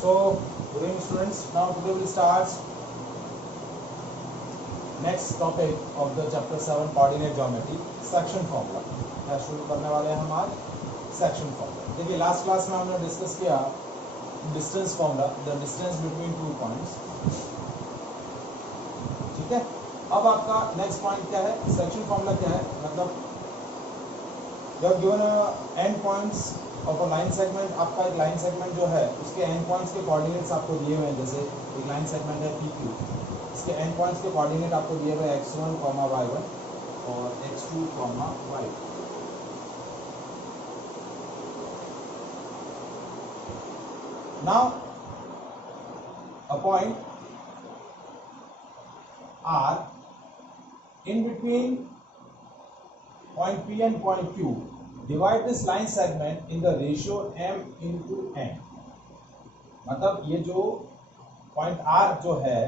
So, good evening students. Now today we start next topic of the chapter 7 coordinate geometry section formula. क्या शुरू करने वाले हैं हम आज सेक्शन फॉर्मूला. देखिए लास्ट क्लास में हमने डिस्कस किया distance formula, the distance between two points. ठीक है. अब आपका नेक्स्ट पॉइंट क्या है, सेक्शन फॉर्मूला क्या है, मतलब जब given and points of a line segment, आपका एक लाइन सेगमेंट जो है उसके एंड पॉइंट्स के कोऑर्डिनेट्स आपको दिए हुए हैं. जैसे एक लाइन सेगमेंट है PQ, इसके एंड पॉइंट्स के कोऑर्डिनेट आपको दिए हुए x1, y1 और x2, y2. Now a point R in between point P and point Q, divide this line segment in the ratio m into n. मतलब ये जो पॉइंट R जो है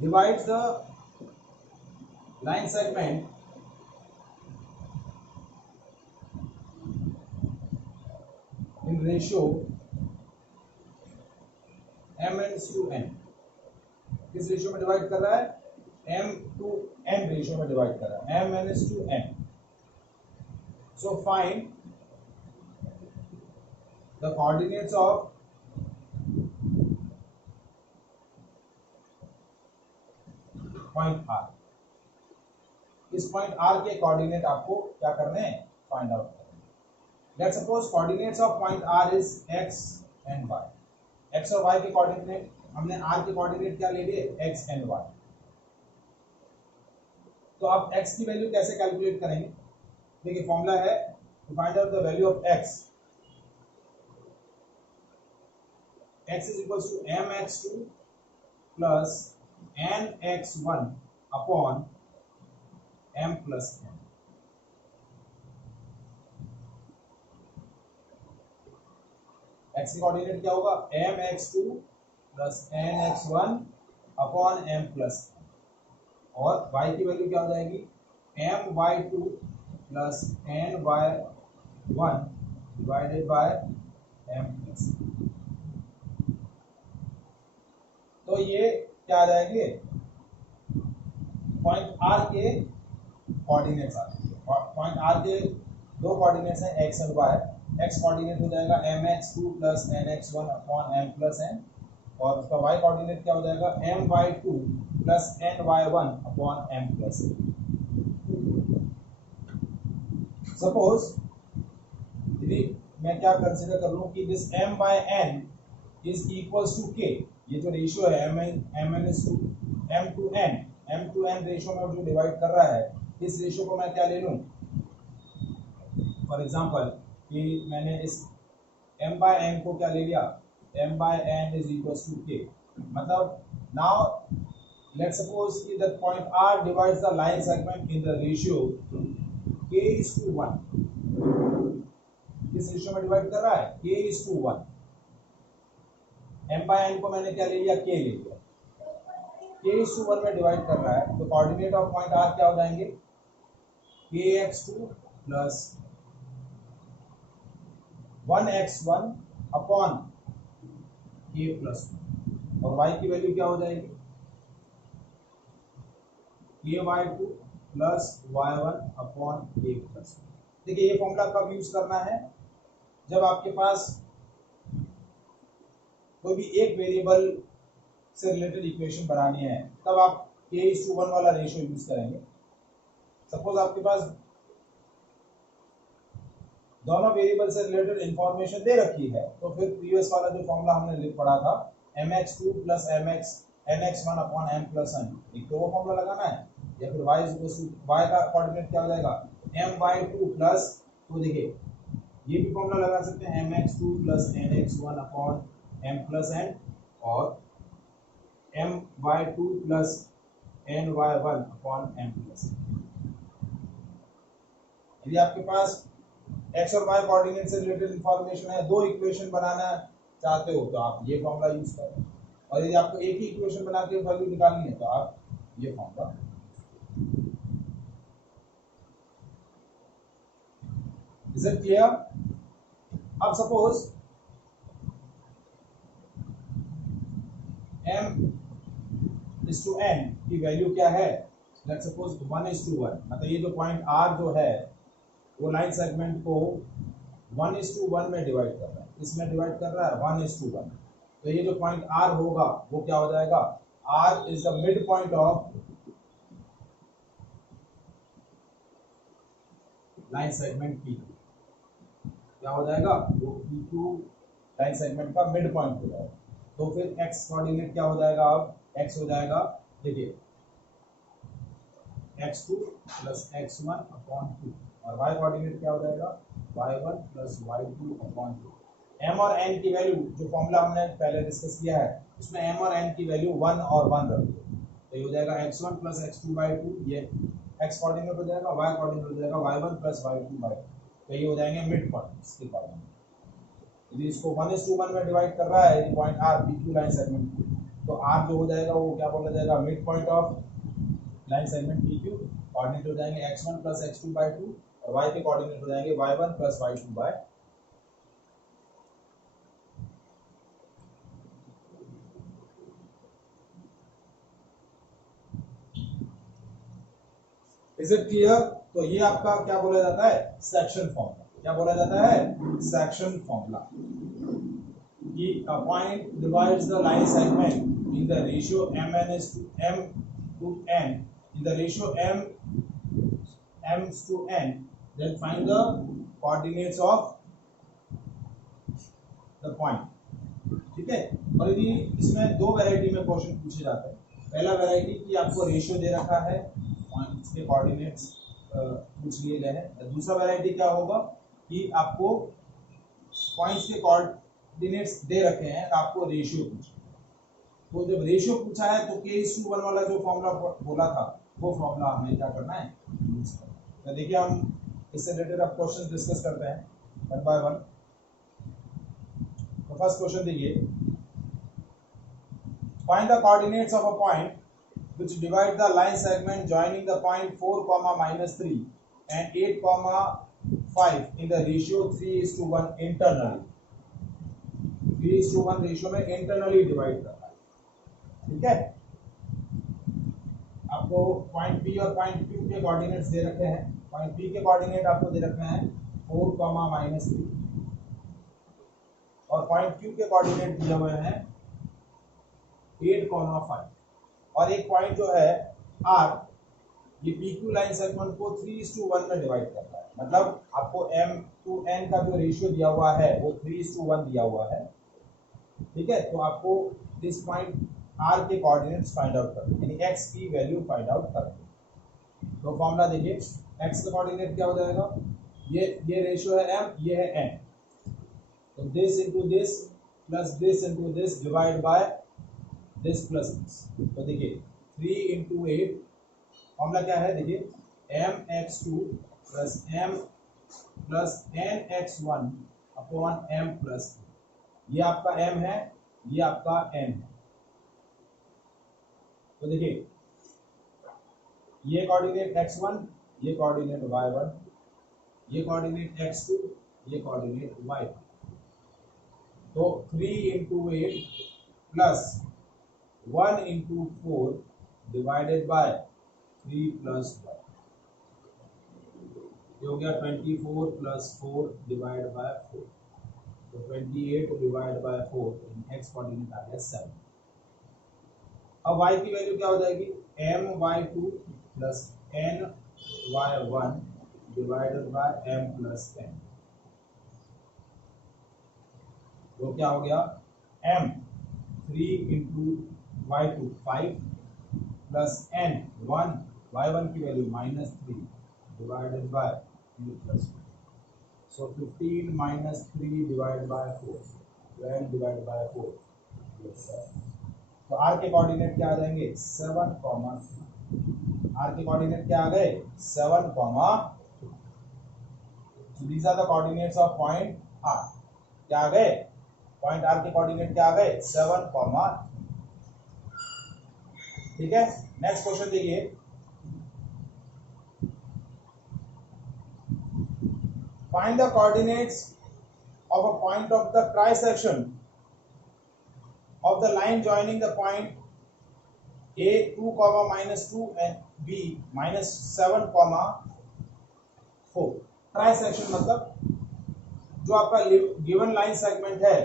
divides the line segment in ratio m is to n. किस ratio में divide कर रहा है? m to n रेशियो में डिवाइड कर रहा है. m is to n. So find the coordinates of point R. इस पॉइंट R के कोऑर्डिनेट आपको क्या करने हैं? फाइंड आउट करने. Let's suppose coordinates of point R is x and y. x और y के कोऑर्डिनेट हमने R के कोऑर्डिनेट क्या ले लिए? x and y. तो आप x की वैल्यू कैसे कैलकुलेट करेंगे? देखिए फॉर्मूला है to find out the value of x. x is equals to mx2 plus nx1 upon m plus n. x की कोऑर्डिनेट क्या होगा? mx2 plus nx1 upon m plus n. और y की value क्या हो जाएगी? my2 plus ny1 divided by m plus n. तो ये क्या आ जाएंगे? पॉइंट R के कोऑर्डिनेट्स आ जाएंगे. पॉइंट R के दो कोऑर्डिनेट्स हैं x और y. x कोऑर्डिनेट हो जाएगा mx2 plus nx1 upon m plus n और उसका y कोऑर्डिनेट क्या हो जाएगा? my2 plus ny1 upon m plus n. Suppose यदि मैं क्या कंसीडर कर लूं कि this m by n is equals to k. ये जो रेशियो है mn is to m to n ratio में जो डिवाइड कर रहा है, इस रेशियो को मैं क्या ले लूं? फॉर एग्जांपल कि मैंने इस m by n को क्या ले लिया? m by n is equals to k. मतलब नाउ लेट्स सपोज कि that point R divides the line segment in the ratio k is to 1. किस रेशियो में डिवाइड कर रहा है? k is to 1. m by n को मैंने क्या ले लिया? k ले लिया. k is to 1 में डिवाइड कर रहा है, तो कोऑर्डिनेट ऑफ पॉइंट R क्या हो जाएंगे? kx2 plus 1x1 upon k plus 1 और y की वैल्यू क्या हो जाएगी? ky2 plus y1 upon k plus 1. देखिए ये फॉर्मूला कब यूज करना है? जब आपके पास कोई भी एक वेरिएबल से रिलेटेड इक्वेशन बनानी है, तब आप k/1 वाला रेशियो यूज करेंगे. सपोज आपके पास दोनों वेरिएबल से रिलेटेड इंफॉर्मेशन दे रखी है, तो फिर प्रीवियस वाला जो फॉर्मूला हमने लिख पढ़ा था mx2 plus nx1 upon m plus n, एक तो वो फॉर्मूला लगाना है, या फिर y का कोऑर्डिनेट क्या हो जाएगा? my2 प्लस, तो देखिए ये भी फॉर्मूला लगा सकते हैं mx2 plus nx1 upon m plus n और my2 plus ny1 upon m plus n. यदि आपके पास x और y कोऑर्डिनेट से रिलेटेड इंफॉर्मेशन है, दो इक्वेशन बनाना चाहते हो तो आप ये फॉर्मूला यूज करें, और यदि आपको एक ही इक्वेशन बना के वैल्यू निकालनी है तो आप ये फॉर्मूला. Is it clear? अब सपोज m/n की वैल्यू क्या है, लेट्स सपोज 1:1, मतलब ये जो पॉइंट r जो है वो लाइन सेगमेंट को 1:1 में डिवाइड कर रहा है, इसमें डिवाइड कर रहा है 1:1। तो ये जो पॉइंट r होगा वो क्या हो जाएगा, r is the mid point of line segment P। क्या हो जाएगा, वो P2 लाइन सेगमेंट का मिड पॉइंट हो जाएगा। तो फिर x कोऑर्डिनेट क्या हो जाएगा, अब x हो जाएगा, देखिए x2 + x1 अपॉन 2, और y कोऑर्डिनेट क्या हो जाएगा, y1 + y2 अपॉन 2। m और n की वैल्यू जो फॉर्मूला हमने पहले डिस्कस किया है उसमें m और n की वैल्यू 1 और 1 रख दो, तो ये हो जाएगा x1 + x2/2, ये x कोऑर्डिनेट हो जाएगा, y कोऑर्डिनेट हो जाएगा y1 + y2/2, तो ये हो जाएंगे मिड पॉइंट इसके कोऑर्डिनेट। यदि इसको 1:1 में डिवाइड कर रहा है ये point r PQ line segment, तो r जो हो जाएगा वो क्या बोला जाएगा, mid point of line segment PQ। Coordinate हो जाएंगे x1 + x2/2 और y के कोऑर्डिनेट हो जाएंगे y1 + y2/2। Is it clear? तो ये आपका क्या बोला जाता है, सेक्शन फॉर्मूला। क्या बोला जाता है, सेक्शन फॉर्मूला। कि a point divides the line segment in the ratio m to n, in the ratio m to n, then find the coordinates of the point। ठीक है, और यदि इसमें दो वैरायटी में क्वेश्चन पूछे जाते हैं, पहला वैरायटी की आपको रेशियो दे रखा है, पॉइंट्स के कोऑर्डिनेट्स पूछ लिए गए हैं। दूसरा वैरायटी क्या होगा कि आपको पॉइंट्स के कोऑर्डिनेट्स दे रखे हैं, आपको रेशियो पूछा। तो जब रेशियो पूछा है तो k/1 वाला जो फॉर्मूला बोला था वो फॉर्मूला हमें क्या करना है, यूज करना है। तो देखिए हम इससे रिलेटेड अब क्वेश्चन डिस्कस करते हैं वन बाय वन। तो फर्स्ट क्वेश्चन देखिए, find the coordinates of a point which divide the line segment joining the point 4, -3 and 8, 5 in the ratio 3:1 internally। 3:1 ratio में इंटरनली डिवाइड करना है। ठीक है, आपको पॉइंट P और पॉइंट Q के कोऑर्डिनेट्स दे रखे हैं। पॉइंट P के कोऑर्डिनेट आपको दे रखे हैं 4, -3 और पॉइंट Q के कोऑर्डिनेट दिए हुए हैं 8, 5। और एक पॉइंट जो है R, ये PQ लाइन सेगमेंट को 3:1 में डिवाइड करता है, मतलब आपको m to n का जो रेशियो दिया हुआ है वो 3:1 दिया हुआ है। ठीक है, तो आपको दिस पॉइंट R के कोऑर्डिनेट्स फाइंड आउट करना है, यानी x की वैल्यू फाइंड आउट करना है। तो फॉर्मूला देखिए, x का कोऑर्डिनेट क्या हो जाएगा, ये रेशियो है m, ये है n, तो this into this plus this into this divide by this plus this. तो देखिए 3 इंटू 8, फॉर्मूला क्या है, देखिए mx2 plus m plus nx1 upon m plus, ये आपका m है, ये आपका n है। तो देखिए ये कोऑर्डिनेट x1, ये कोऑर्डिनेट y1, ये कोऑर्डिनेट x2, ये कोऑर्डिनेट y1। तो 3 into 8 plus 1 into 4 divided by 3 plus 1, ये हो गया 24 प्लस 4 डिवाइड बाय 4, तो 28 डिवाइड बाय 4, x कोऑर्डिनेट आ गया 7। अब y की वैल्यू क्या हो जाएगी, my2 plus ny1 divided by m plus n। तो क्या हो गया, m 3 into y2 5 plus n 1, y1 की value -3 divided by 3 plus 1, so 15 minus 3 divide by 4, 12 divide by 4। तो r के कोऑर्डिनेट क्या आ जाएंगे, 7, r के कोऑर्डिनेट क्या आ गए, 7, so these are the coordinates of point r। क्या आ गए, पॉइंट r के कोऑर्डिनेट क्या आ गए, 7, ठीक है। नेक्स्ट क्वेश्चन देखिए, find the coordinates of a point of the trisection of the line joining the point A 2, minus 2 and B minus 7, 4. Trisection मतलब जो आपका गिवन लाइन सेगमेंट है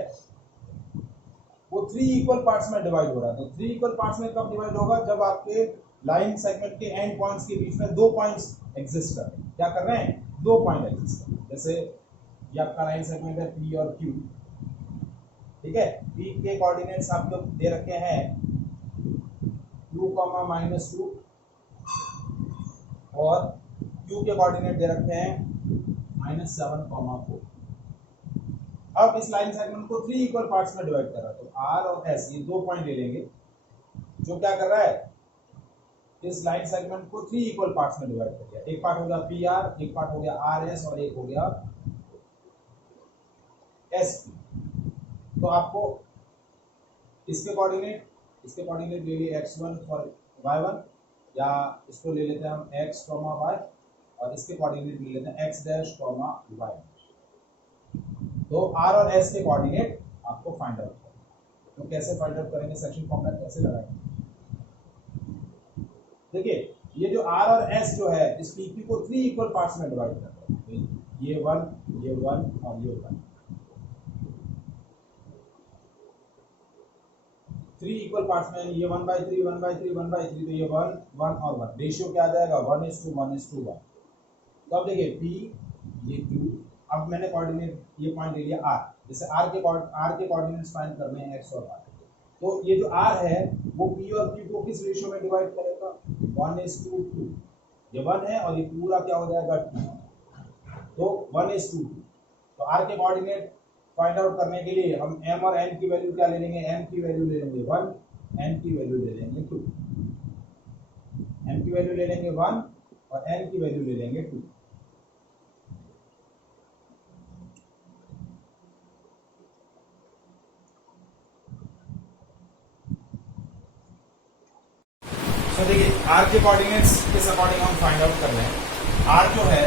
वो 3 इक्वल पार्ट्स में डिवाइड हो रहा है। तो 3 इक्वल पार्ट्स में कब डिवाइड होगा? जब आपके लाइन सेगमेंट के एंड पॉइंट्स के बीच में 2 पॉइंट्स एग्जिस्ट कर रहे हैं। क्या कर रहे हैं? 2 पॉइंट एग्जिस्ट कर रहे हैं। जैसे ये आपका लाइन सेगमेंट है P और Q, ठीक है। P के कोऑर्डिनेट्स आपको दे रखे हैं 2, minus 2 और Q के कोऑर्डिनेट दे रखे हैं -7, 4। अब इस लाइन सेगमेंट को 3 इक्वल पार्ट्स में डिवाइड कर रहा है। तो R और S ये 2 पॉइंट ले लेंगे जो क्या कर रहा है? इस लाइन सेगमेंट को 3 इक्वल पार्ट्स में डिवाइड कर दिया। एक पार्ट हो गया PR, एक पार्ट हो गया RS और एक हो गया SP। तो आपको इसके कोऑर्डिनेट ले लिए x1 फॉर y1, या इसको ले लेते हैं हम x, y और इसके कोऑर्डिनेट ले लेते हैं x डैश, y। तो R और S के कोऑर्डिनेट आपको फाइंड आउट करना। तो कैसे फाइंड आउट करेंगे? सेक्शन फॉर्मूला कैसे लगाएंगे? देखिए ये जो R और S जो है इस PQ को 3 इक्वल पार्ट्स में डिवाइड कर रहे हैं। ये 1 और ये 1, 3 इक्वल पार्ट्स में, ये 1/3, 1/3, 1/3, तो ये 1, 1 और 1। रेशियो क्या आ जाएगा? 1:1:1। तो अब देखिए P, ये Q, अब मैंने कोऑर्डिनेट ये पॉइंट ले लिया R। जैसे R के कोऑर्डिनेट्स फाइंड करने हैं x और y। तो ये जो R है वो P और Q को किस रेशियो में डिवाइड करेगा? 1:2। ये 1 है और ये पूरा क्या हो जाएगा? 2। तो 1:2। तो R के कोऑर्डिनेट फाइंड आउट करने के लिए हम m और n की वैल्यू क्या ले लेंगे? m की वैल्यू ले लेंगे 1, n की वैल्यू ले लेंगे 2। m की वैल्यू ले लेंगे 1 और n की वैल्यू ले लेंगे 2। तो देखिए R के कोऑर्डिनेट्स किस अकॉर्डिंग हम फाइंड आउट कर रहे हैं। R जो है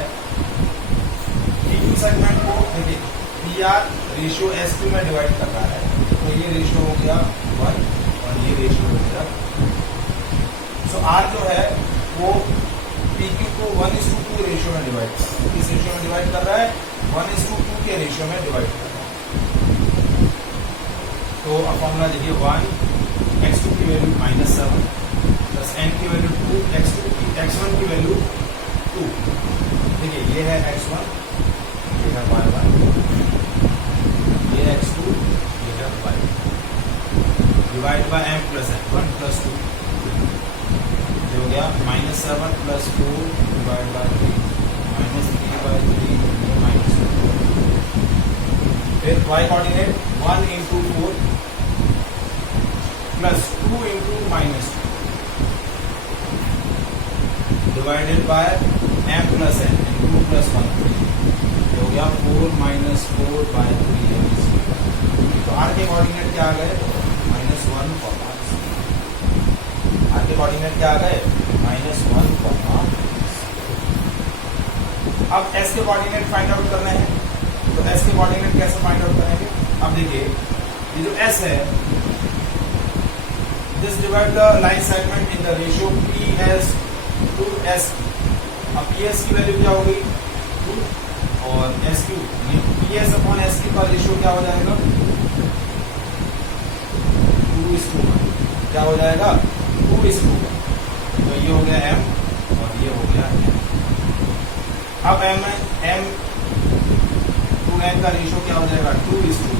PQ सेगमेंट को देखिए PR रेशियो S2 में डिवाइड कर रहा है। तो ये रेशियो हो गया 1 और ये रेशियो हो गया। सो R जो है वो PQ को 1:2 रेशियो में डिवाइड कर रहा है। किस रेशियो में डिवाइड कर रहा है? 1:2 के रेशियो में डिवाइड कर रहा है। तो अब फॉर्मूला देखिए 1, x2 की वैल्यू -7 प्लस n की वैल्यू 2, x1 की वैल्यू 2। देखिए ये है x1, ये है y1, ये x2, ये है y। Divide by m plus n, 1 plus 2 ये हो गया -7 प्लस 4 डिवाइड बाय 3, -3/3 -2। फिर y coordinate 1 into 4 plus 2 into -2 divided by m plus n, 2 plus 1 3 हो गया 4 - 4/3। तो r के कोऑर्डिनेट क्या आ गए? -1, r के कोऑर्डिनेट क्या आ गए? -1, अब s के कोऑर्डिनेट फाइंड आउट करने हैं। तो s के कोऑर्डिनेट कैसे फाइंड आउट करेंगे? अब देखिए ये जो s है, this divide the line segment in the ratio PS to S। अब PS की वैल्यू क्या होगी? 2 और SQ, ये PS अपॉन SQ का रेशियो क्या हो जाएगा? 2:1। क्या हो जाएगा? 2:1। तो ये हो गया M और ये हो गया N। अब M to N का रेशियो क्या हो जाएगा? 2:1।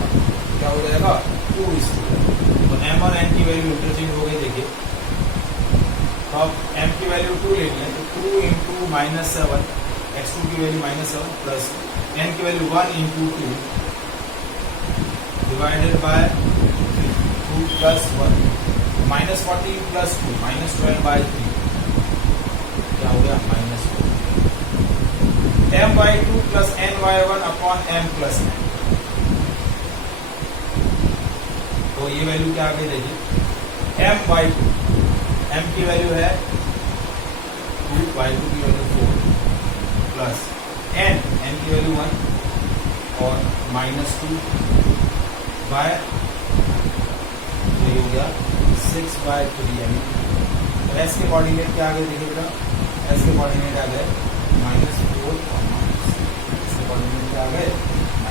क्या हो जाएगा? 2:1। तो M और N की वैल्यू इंटरचेंज हो गई। देखिए तो अब m की वैल्यू 2 ले लें, तो 2 into -7, x2 की वैल्यू -7 प्लस n की value 1 into 2 divided by 2 plus 1, -14 plus 2, -12/3 क्या हो गया? -4। m/2 plus n/1 upon m plus n। तो ये वैल्यू क्या आ गई? देखिए m/2, m की वैल्यू है 2, y2 की वैल्यू 4 प्लस n की वैल्यू 1 और -2 बाय, ये हो गया 6/3m। तो एस के कोऑर्डिनेट क्या आ गए देखिए बेटा, एस के कोऑर्डिनेट आ गए -4, एस के कोऑर्डिनेट क्या आ गए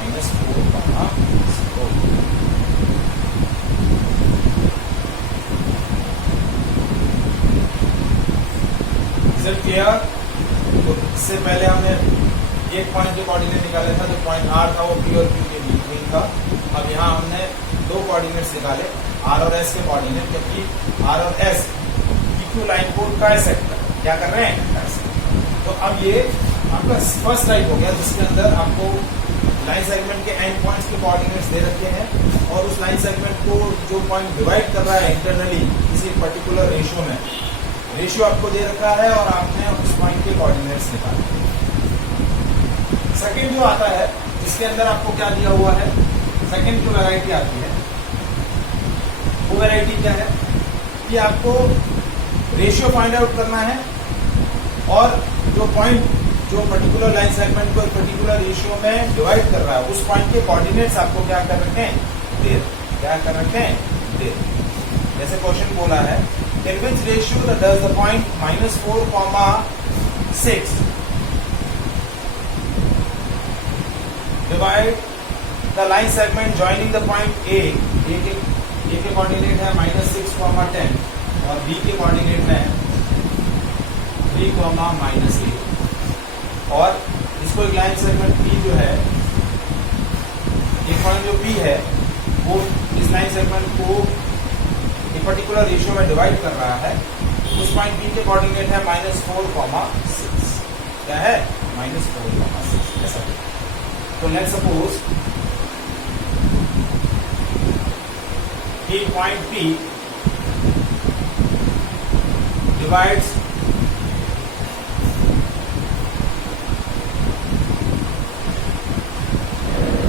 -4, क्लियर। तो इससे पहले हमने एक पॉइंट जो कोऑर्डिनेट निकाला था, जो पॉइंट आर था वो पी और क्यू के बीच में था। अब यहाँ हमने दो कोऑर्डिनेट्स निकाले, आर और एस के कोऑर्डिनेट, क्योंकि आर और एस पीक्यू लाइन को ट्राइसेक्ट क्या कर रहे हैं, ट्राइसेक्ट। तो अब ये आपका फर्स्ट टाइप हो गया जिसके अंदर आपको लाइन सेगमेंट के एंड पॉइंट्स के कोऑर्डिनेट्स दे रखे हैं और उस लाइन सेगमेंट को जो पॉइंट डिवाइड कर रहा है इंटरनली किसी पर्टिकुलर रेशियो में, रेशियो आपको दे रखा है और आपने उस पॉइंट के कोऑर्डिनेट्स निकाले। सेकंड जो आता है जिसके अंदर आपको क्या दिया हुआ है, सेकंड जो वैरायटी आती है वो वैरायटी क्या है कि आपको रेशियो फाइंड आउट करना है और जो पॉइंट जो पर्टिकुलर लाइन सेगमेंट को एक पर्टिकुलर रेशियो में डिवाइड कर रहा है उस पॉइंट के कोऑर्डिनेट्स आपको क्या कर रखे हैं, दे, क्या कर रखे हैं, दे। जैसे क्वेश्चन बोला है, in which ratio does the point -4, 6 divide the line segment joining the point A के कोऑर्डिनेट है -6, 10 और B के कोऑर्डिनेट है 3, -8 और इसको एक लाइन सेगमेंट P जो है, एक पॉइंट जो P है वो इस लाइन सेगमेंट को एक पर्टिकुलर रेशियो में डिवाइड कर रहा है, उस पॉइंट P के कोऑर्डिनेट है -4, 6। क्या है, -4, 6 ऐसा। तो लेट्स सपोज कि point P divides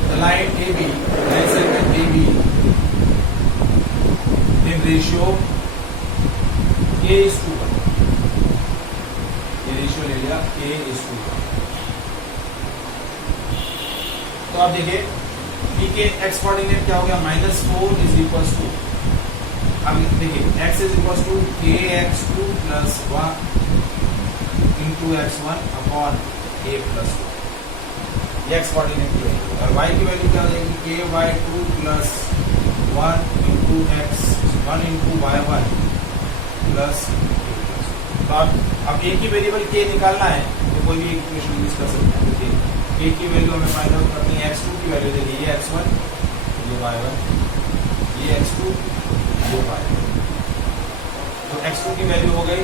the line AB, line segment AB in ratio k:1। ये रेशियो ले लिया k:1। तो आप देखिए P के x कोऑर्डिनेट क्या हो गया, -4 इज इक्वल टू, अब देखिए x is equal to kx2 plus 1 into x1 upon a plus 1, ये x कोऑर्डिनेट की वैल्यू। और y की वैल्यू क्या हो जाएगी, ky2 plus 1 into y1 plus. तो अब एक ही वेरिएबल k निकालना है तो कोई भी इक्वेशन यूज कर सकते हैं। k की वैल्यू हमें फाइंड आउट करनी है, x2 की वैल्यू देखिए, ये x1, ये y1, ये x2, ये y1। तो x2 की वैल्यू हो गई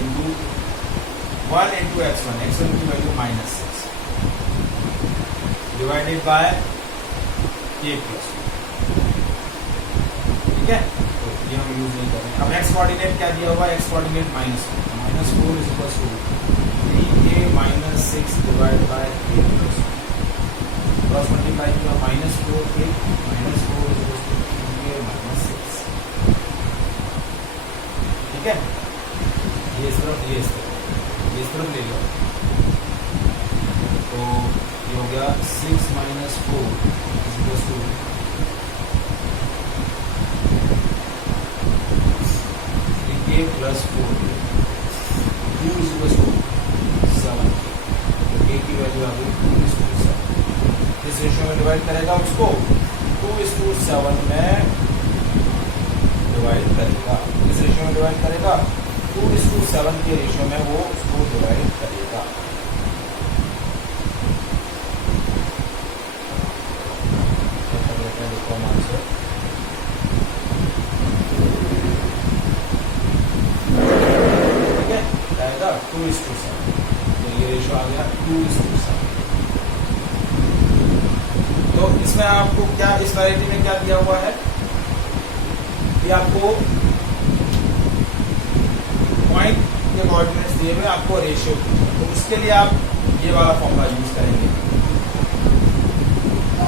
इंटू 1 इंटू x1, x1 की value -6 divided by k plus, ठीक है। तो ये हम यूज नहीं कर रहे हैं। अब x कोऑर्डिनेट क्या दिया हुआ है, x coordinate -4 is equal to 3k-6 divide by k plus, cross multiply किया -4k, -4 is equal to 3k-6, ठीक है। ये इस तरफ, ये इस तरफ, ये इस तरफ ले लो। तो ये हो गया 6 - 4 is equal to 3k plus 4, 2 is equal to 7। तो k की वैल्यू आ गई 2:7। इस रेशियो में डिवाइड करेगा उसको 2:7 में डिवाइड करेगा, इस रेशियो में डिवाइड करेगा 2:7 के रेशियो में वो उसको डिवाइड करेगा। ठीक है, आएगा 2:7। तो ये रेशियो आ गया 2:7। तो इसमें आपको क्या, इस वैरायटी में क्या दिया हुआ है कि आपको पॉइंट के कोऑर्डिनेट्स दिए हुए, आपको रेशियो, तो उसके लिए आप ये वाला फॉर्मूला यूज करेंगे।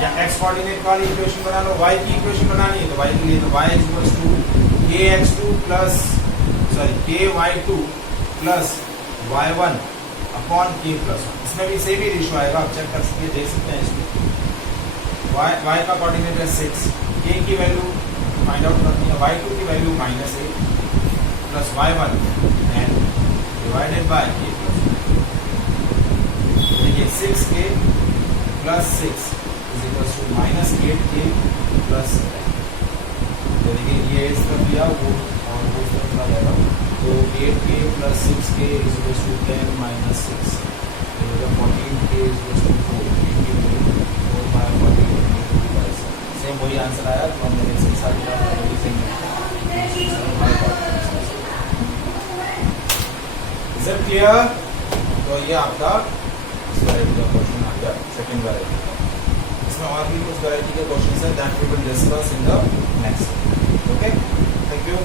या x कोऑर्डिनेट वाली इक्वेशन बना लो, y की इक्वेशन बनानी है तो y के लिए तो y is equal to kx2 plus ky2 plus y1 upon k plus 1। इसमें भी सेम ही रेशियो आएगा, आप चेक कर सकते हैं, देख सकते हैं इसमें y का कोऑर्डिनेट है 6, k की वैल्यू फाइंड आउट करनी है, y2 की value -8 plus y1 10 divided by k plus 1। देखिए 6k plus 6 is equals to -8k plus 10। देखिए ये इस तरफ दिया वो और वो इस तरफ चला जाएगा, तो 8k plus 6k is equals to 10 minus 6, 14k is equals to 4, 4 by 14 same वही आंसर आया। तो हमने नेक्स्ट साथ इज इट क्लियर? तो ये आपका इस वैरायटी का क्वेश्चन आ गया, सेकंड वैरायटी का। इसमें और भी कुछ वैरायटी के क्वेश्चन है that we will discuss in the next. Okay, thank you.